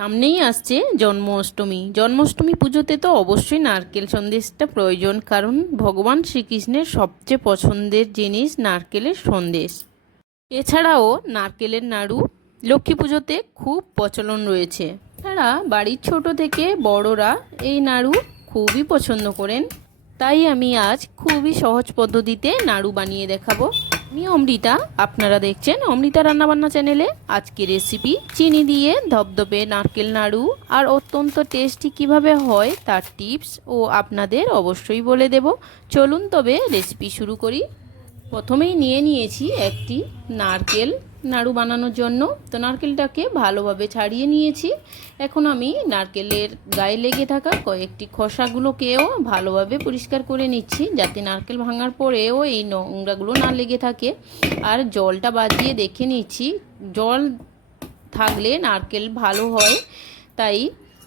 সামনেই আসছে জন্মাষ্টমী। জন্মাষ্টমী পুজোতে তো অবশ্যই নারকেল সন্দেশটা প্রয়োজন, কারণ ভগবান শ্রীকৃষ্ণের সবচেয়ে পছন্দের জিনিস নারকেলের সন্দেশ। এছাড়াও নারকেলের নাড়ু, লক্ষ্মী পুজোতে খুব প্রচলন রয়েছে। তারা বাড়ির ছোট থেকে বড়রা এই নাড়ু খুবই পছন্দ করেন। তাই আমি আজ খুবই সহজ পদ্ধতিতে নাড়ু বানিয়ে দেখাবো। আমি অমৃতা, আপনারা দেখছেন অমৃতা রান্নাবান্না চ্যানেলে। আজকে রেসিপি চিনি দিয়ে ধবধবে নারকেল নাড়ু আর অত্যন্ত টেস্টি কীভাবে হয় তার টিপস ও আপনাদের অবশ্যই বলে দেব। চলুন তবে রেসিপি শুরু করি। প্রথমেই নিয়ে নিয়েছি একটি নারকেল নাড়ু বানানোর জন্য। তো নারকেলটাকে ভালোভাবে ছাড়িয়ে নিয়েছি। এখন আমি নারকেলের গায়ে লেগে থাকা কয়েকটি খোসাগুলোকেও ভালোভাবে পরিষ্কার করে নিচ্ছি, যাতে নারকেল ভাঙার পরেও এই নোংরাগুলো না লেগে থাকে। আর জলটা বাজিয়ে দেখে নিচ্ছি, জল থাকলে নারকেল ভালো হয় তাই।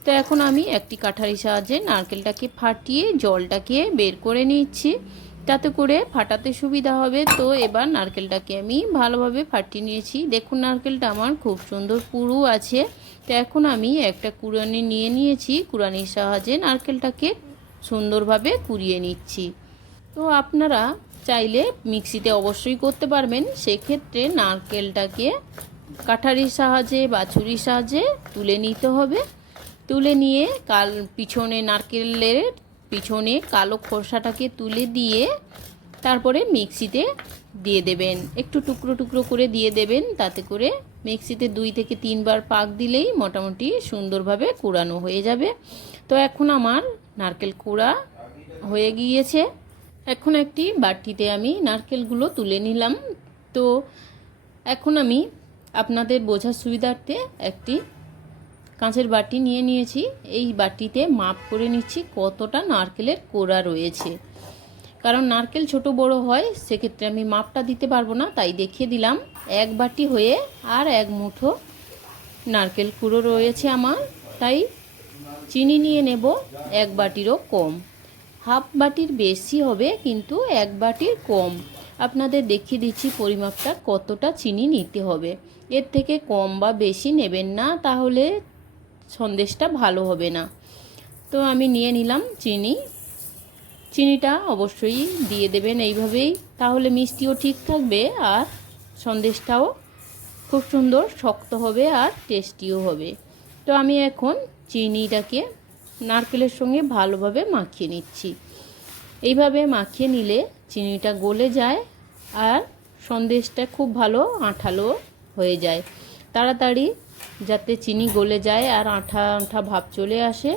তো এখন আমি একটি কাঠারি সাহায্যে নারকেলটাকে ফাটিয়ে জলটাকে বের করে নিচ্ছি। তাতে করে ফাটাতে সুবিধা হবে। তো এবার নারকেলটাকে আমি ভালোভাবে ফাটিয়ে নিয়েছি। দেখুন নারকেলটা আমার খুব সুন্দর পুরু আছে। তো এখন আমি একটা কুড়ানি নিয়ে নিয়েছি। কুড়ানির সাহায্যে নারকেলটাকে সুন্দরভাবে কুড়িয়ে নিচ্ছি। তো আপনারা চাইলে মিক্সিতে অবশ্যই করতে পারবেন। সেক্ষেত্রে নারকেলটাকে কাঠারির সাহায্যে বা ছুরির সাহায্যে তুলে নিতে হবে। তুলে নিয়ে কাল পিছনে নারকেলের পিছনে কালো খোসাটাকে তুলে দিয়ে তারপরে মিক্সিতে দিয়ে দেবেন। একটু টুকরো টুকরো করে দিয়ে দেবেন, তাতে করে মিক্সিতে দুই থেকে তিনবার পাক দিলেই মোটামুটি সুন্দরভাবে কুড়ানো হয়ে যাবে। তো এখন আমার নারকেল কুড়া হয়ে গিয়েছে। এখন একটি বাটিতে আমি নারকেলগুলো তুলে নিলাম। তো এখন আমি আপনাদের বোঝার সুবিধার্থে একটি কাঁচের বাটি নিয়ে নিয়েছি। এই বাটিতে মাপ করে নিচ্ছি কতটা নারকেলের কোড়া রয়েছে। কারণ নারকেল ছোট বড় হয়, সেক্ষেত্রে আমি মাপটা দিতে পারব না, তাই দেখিয়ে দিলাম। এক বাটি হয়ে আর এক মুঠো নারকেল কুড়ো রয়েছে আমার, তাই চিনি নিয়ে নেব এক বাটিরও কম। হাফ বাটির বেশি হবে, কিন্তু এক বাটির কম। আপনাদের দেখিয়ে দিচ্ছি পরিমাপটা, কতটা চিনি নিতে হবে। এর থেকে কম বা বেশি নেবেন না, তাহলে সন্দেশটা ভালো হবে না। তো আমি নিয়ে নিলাম চিনি। চিনিটা অবশ্যই দিয়ে দেবেন এইভাবেই। তাহলে মিষ্টিও ঠিক থাকবে আর সন্দেশটাও খুব সুন্দর শক্ত হবে আর টেস্টিও হবে। তো আমি এখন চিনিটাকে নারকেলের সঙ্গে ভালোভাবে মাখিয়ে নিচ্ছি। এইভাবে মাখিয়ে নিলে চিনিটা গলে যায় আর সন্দেশটা খুব ভালো আঠালো হয়ে যায়। তাড়াতাড়ি যাতে চিনি গলে যায় আর আঠা আঠা ভাব চলে আসে।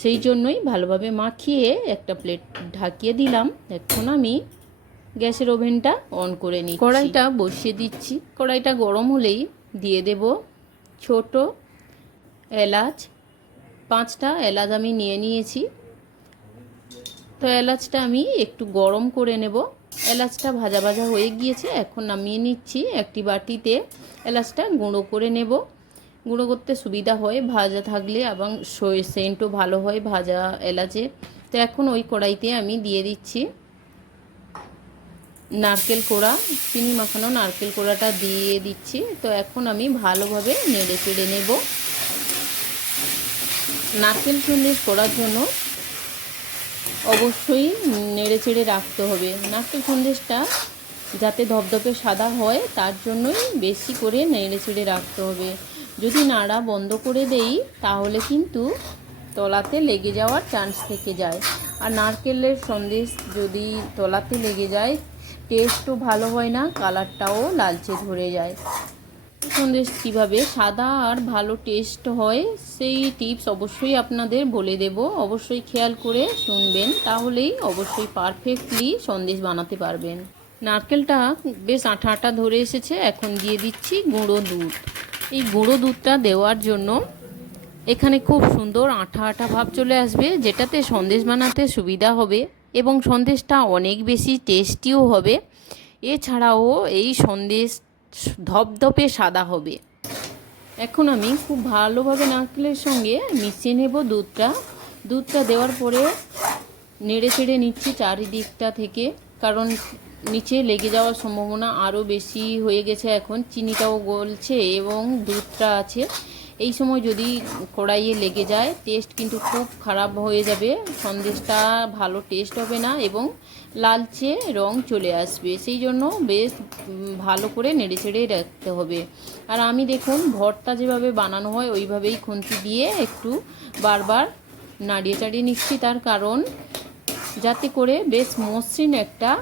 সেই জন্যই ভালোভাবে মাখিয়ে একটা প্লেট ঢাকিয়ে দিলাম। এখন আমি গ্যাসের ওভেনটা অন করে নিই কড়াইটা বসিয়ে দিচ্ছি। কড়াইটা গরম হলেই দিয়ে দেব ছোট এলাচ। পাঁচটা এলাচ আমি নিয়ে নিয়েছি। তো এলাচটা আমি একটু গরম করে নেব। এলাচটা ভাজা ভাজা হয়ে গিয়েছে। এখন নামিয়ে নিচ্ছি। একটি বাটিতে এলাচটা গুঁড়ো করে নেব। গুঁড়ো করতে সুবিধা হয়, ভাজা থাকলে এবং সেন্টও ভালো হয়, ভাজা এলাচে। তো এখন ওই কড়াইতে আমি দিয়ে দিচ্ছি নারকেল কোড়া, চিনি মাখানো নারকেল কোড়াটা দিয়ে দিচ্ছি। তো এখন আমি ভালোভাবে নেড়ে চেড়ে নেব। নারকেল সন্দেশ করার জন্য অবশ্যই নেড়ে চেড়ে রাখতে হবে। নারকেল সন্দেশটা যাতে ধপধপে সাদা হয়, তার জন্যই বেশি করে নেড়ে চেড়ে রাখতে হবে। যদি নাড়া বন্ধ করে দেই, তাহলে কিন্তু তলাতে লেগে যাওয়ার চান্স থেকে যায়। আর নারকেলের সন্দেশ যদি তলাতে লেগে যায় টেস্টও ভালো হয় না কালারটাও লালচে ধরে যায়। সন্দেশ কীভাবে? সাদা আর ভালো টেস্ট হয়, সেই টিপস অবশ্যই আপনাদের বলে দেব। অবশ্যই খেয়াল করে শুনবেন, তাহলেই অবশ্যই পারফেক্টলি সন্দেশ বানাতে পারবেন। নারকেলটা বেশ আঠা আঠা ধরে এসেছে, এখন দিয়ে দিচ্ছি গুঁড়ো দুধ। এই গুঁড়ো দুধটা দেওয়ার জন্য এখানে খুব সুন্দর আঠা আঠা ভাব চলে আসবে, যেটাতে সন্দেশ বানাতে সুবিধা হবে এবং সন্দেশটা অনেক বেশি টেস্টিও হবে। এছাড়াও এই সন্দেশ ধপধপে সাদা হবে। এখন আমি খুব ভালোভাবে নারকেলের সঙ্গে মিশিয়ে নেব দুধটা। দুধটা দেওয়ার পরে নেড়ে চেড়ে নিচ্ছি চারিদিকটা থেকে, কারণ নিচে লেগে যাওয়ার সম্ভাবনা আরও বেশি হয়ে গেছে এখন। চিনিটাও গলছে এবং দুধটা আছে। এই সময় যদি কড়াইয়ে লেগে যায় টেস্ট কিন্তু খুব খারাপ হয়ে যাবে। সন্দেশটা ভালো টেস্ট হবে না এবং লালচে রং চলে আসবে। সেই জন্য বেশ ভালো করে নেড়ে চেড়ে রাখতে হবে। আর আমি দেখুন ভরটা যেভাবে বানানো হয়, ওইভাবেই খুন্তি দিয়ে একটু বারবার নাড়িয়ে চাড়িয়ে নিচ্ছি। তার কারণ, যাতে করে বেশ মসৃণ একটা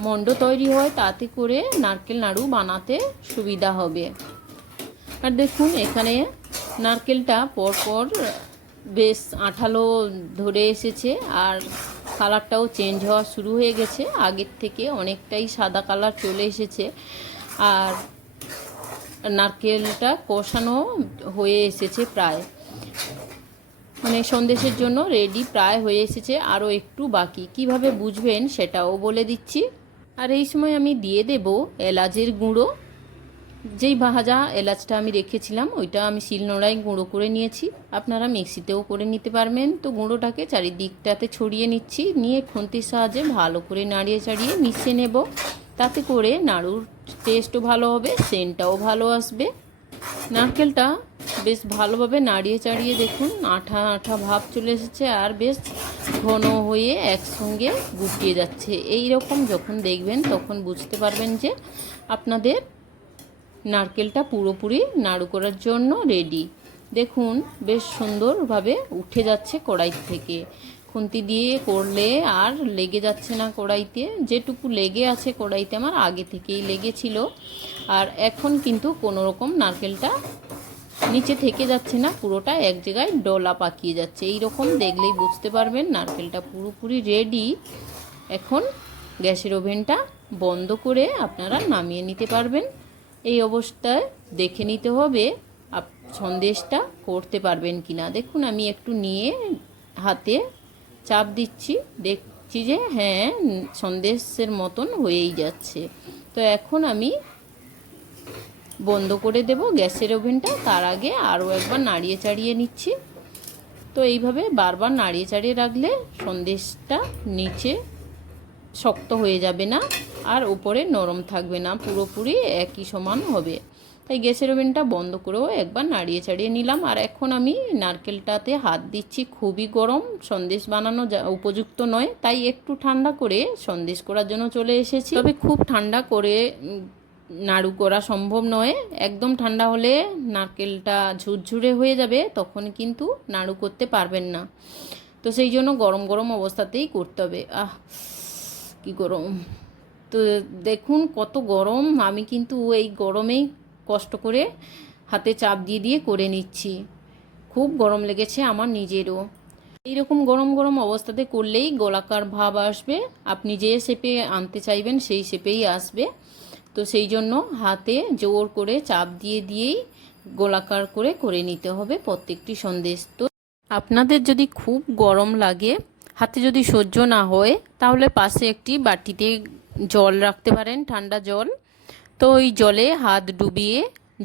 মণ্ড তৈরি হয়, তাতে করে নারকেল নাড়ু বানাতে সুবিধা হবে। আর দেখুন, এখানে নারকেলটা পরপর বেশ আঠালো ধরে এসেছে, আর কালারটাও চেঞ্জ হওয়া শুরু হয়ে গেছে। আগের থেকে অনেকটাই সাদা কালার চলে এসেছে, আর নারকেলটা কষানো হয়ে এসেছে প্রায়। মানে সন্দেশের জন্য রেডি প্রায় হয়ে এসেছে, আরও একটু বাকি। কীভাবে বুঝবেন সেটাও বলে দিচ্ছি। আর এই সময় আমি দিয়ে দেব এলাচের গুঁড়ো। যেই ভাজা এলাচটা আমি রেখেছিলাম, ওইটা আমি শিলনোড়ায় গুঁড়ো করে নিয়েছি। আপনারা মিক্সিতেও করে নিতে পারবেন। তো গুঁড়োটাকে চারিদিকটাতে ছড়িয়ে নিচ্ছি। নিয়ে খুন্তির সাহায্যে ভালো করে নাড়িয়ে চাড়িয়ে মিশিয়ে নেব। তাতে করে নাড়ুর টেস্টও ভালো হবে, সেন্টটাও ভালো আসবে। নারকেলটা বেশ ভালোভাবে নাড়িয়ে চাড়িয়ে দেখুন, আঠা আঠা ভাব চলে এসেছে। আর বেশ ঘন হয়ে একসঙ্গে গুটিয়ে যাচ্ছে। এই রকম যখন দেখবেন, তখন বুঝতে পারবেন যে আপনাদের নারকেলটা পুরোপুরি নাড়ু করার জন্য রেডি দেখুন, বেশ সুন্দরভাবে উঠে যাচ্ছে কড়াই থেকে। খুন্তি দিয়ে করলে আর লেগে যাচ্ছে না কড়াইতে। যেটুকু লেগে আছে কড়াইতে আমার আগে থেকেই লেগেছিল। আর এখন কিন্তু কোনো রকম নারকেলটা নিচে থেকে যাচ্ছে না, পুরোটা এক জায়গায় ডলা পাকিয়ে যাচ্ছে। এই রকম দেখলেই বুঝতে পারবেন নারকেলটা পুরোপুরি রেডি এখন গ্যাসের ওভেনটা বন্ধ করে আপনারা নামিয়ে নিতে পারবেন। এই অবস্থায় দেখে নিতে হবে আপ, সন্দেশটা করতে পারবেন কি না দেখুন, আমি একটু নিয়ে হাতে চাপ দিচ্ছি, দেখছি যে হ্যাঁ সন্দেশের মতন হয়েই যাচ্ছে। তো এখন আমি বন্ধ করে দেব গ্যাসের ওভেনটা, তার আগে আরও একবার নাড়িয়ে চাড়িয়ে নিচ্ছি। তো এইভাবে বারবার নাড়িয়ে চাড়িয়ে রাখলে সন্দেশটা নিচে শক্ত হয়ে যাবে না আর উপরে নরম থাকবে না, পুরোপুরি একই সমান হবে। তাই গ্যাসের ওভেনটা বন্ধ করেও একবার নাড়িয়ে চাড়িয়ে নিলাম। আর এখন আমি নারকেলটাতে হাত দিচ্ছি, খুবই গরম, সন্দেশ বানানো উপযুক্ত নয়। তাই একটু ঠান্ডা করে সন্দেশ করার জন্য চলে এসেছি। তবে খুব ঠান্ডা করে নাড়ু করা সম্ভব নয়। একদম ঠান্ডা হলে নারকেলটা ঝুরঝুরে হয়ে যাবে, তখন কিন্তু নাড়ু করতে পারবেন না। তো সেই জন্য গরম গরম অবস্থাতেই করতে হবে। আহ, কি গরম। তো দেখুন কত গরম। আমি কিন্তু এই গরমেই কষ্ট করে হাতে চাপ দিয়ে দিয়ে করে নিচ্ছি। খুব গরম লেগেছে আমার নিজেরও। এইরকম গরম গরম অবস্থাতে করলেই গোলাকার ভাব আসবে। আপনি যে শেপে আনতে চাইবেন সেই শেপেই আসবে। তো সেই জন্য হাতে জোর করে চাপ দিয়ে দিয়েই গোলাকার করে করে নিতে হবে প্রত্যেকটি সন্দেশ। তো আপনাদের যদি খুব গরম লাগে, হাতে যদি সহ্য না হয়, তাহলে পাশে একটি বাটিতে জল রাখতে পারেন, ঠান্ডা জল। তো ওই জলে হাত ডুবিয়ে,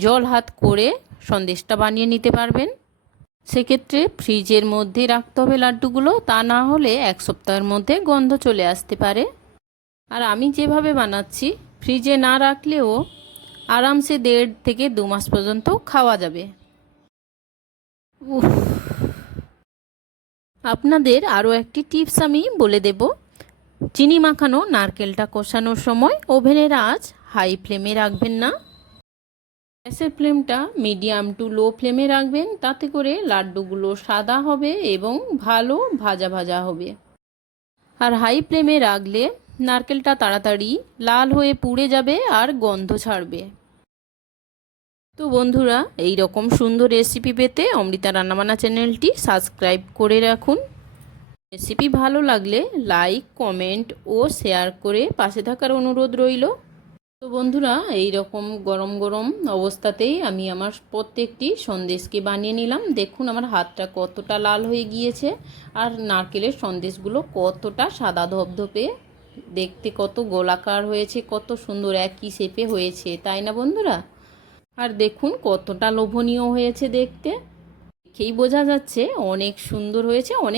জল হাত করে সন্দেশটা বানিয়ে নিতে পারবেন। সেক্ষেত্রে ফ্রিজের মধ্যে রাখতে হবে লাড্ডুগুলো, তা না হলে এক সপ্তাহের মধ্যে গন্ধ চলে আসতে পারে। আর আমি যেভাবে বানাচ্ছি ফ্রিজে না রাখলেও আরামসে দেড় থেকে দু মাস পর্যন্ত খাওয়া যাবে। উফ। আপনাদের আরও একটি টিপস আমি বলে দেব। চিনি মাখানো নারকেলটা কষানোর সময় ওভেনের আঁচ হাই ফ্লেমে রাখবেন না। গ্যাসের ফ্লেমটা মিডিয়াম টু লো ফ্লেমে রাখবেন, তাতে করে লাড্ডুগুলো সাদা হবে এবং ভালো ভাজা ভাজা হবে। আর হাই ফ্লেমে রাখলে নারকেলটা তাড়াতাড়ি লাল হয়ে পুড়ে যাবে আর গন্ধ ছাড়বে। তো বন্ধুরা এই রকম সুন্দর রেসিপি পেতে অমৃতা রান্নাবান্না চ্যানেলটি সাবস্ক্রাইব করে রাখুন। রেসিপি ভালো লাগলে লাইক কমেন্ট ও শেয়ার করে পাশে থাকার অনুরোধ রইল। তো বন্ধুরা এই রকম গরম গরম অবস্থাতেই আমি আমার প্রত্যেকটি সন্দেশকে বানিয়ে নিলাম। দেখুন আমার হাতটা কতটা লাল হয়ে গিয়েছে আর নারকেলের সন্দেশগুলো কতটা সাদা ধপধপে দেখতে কত গোলাকার হয়েছে, কত সুন্দর একই শেপে হয়েছে, তাই না বন্ধুরা? আর দেখুন কতটা লোভনীয় হয়েছে দেখতে। দেখেই বোঝা যাচ্ছে অনেক সুন্দর হয়েছে, অনেক